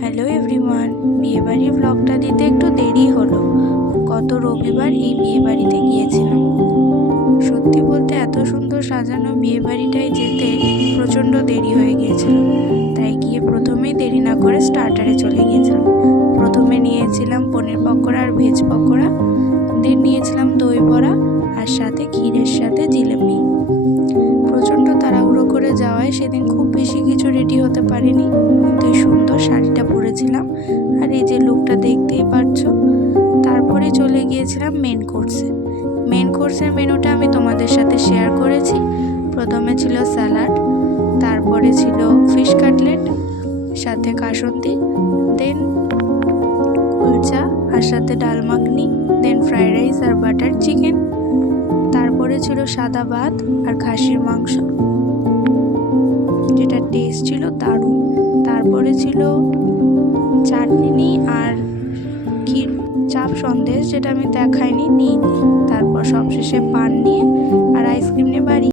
Hello everyone বিয়েবাড়ির ব্লগটা দিতে একটু দেরি হলো। গত রবিবার এই বিয়েবাড়িতে গিয়েছিলাম। সত্যি বলতে এত সুন্দর সাজানো বিয়েবাড়িটায় যেতে প্রচণ্ড দেরি হয়ে গিয়েছিল। তাই গিয়ে প্রথমেই দেরি না করে স্টার্টারে চলে গিয়েছিলাম। প্রথমে নিয়েছিলাম পনির পকোড়া আর ভেজ পকোড়া দেন নিয়েছিলাম দই বড়া আর সাথে ক্ষীরের সাথে জিলেপি। প্রচণ্ড তাড়াহুড়ো করে যাওয়ায় সেদিন খুব বেশি কিছু রেডি হতে পারিনি। গিয়েছিলাম মেন কোর্সে মেন কোর্সের মেনুটা আমি তোমাদের সাথে শেয়ার করেছি। প্রথমে ছিল স্যালাড তারপরে ছিল ফিশ কাটলেট সাথে কাসন্দি দেন কুলচা, আর সাথে dal makhani then fried rice আর বাটার চিকেন তারপরে ছিল সাদা ভাত আর খাসির মাংস। যেটা টেস্ট ছিল দারুণ। তারপরে ছিল চাপ সন্দেশ যেটা আমি দেখাইনি নিই তারপর সবশেষে পান নিয়ে আর আইসক্রিম নিয়ে বাড়ি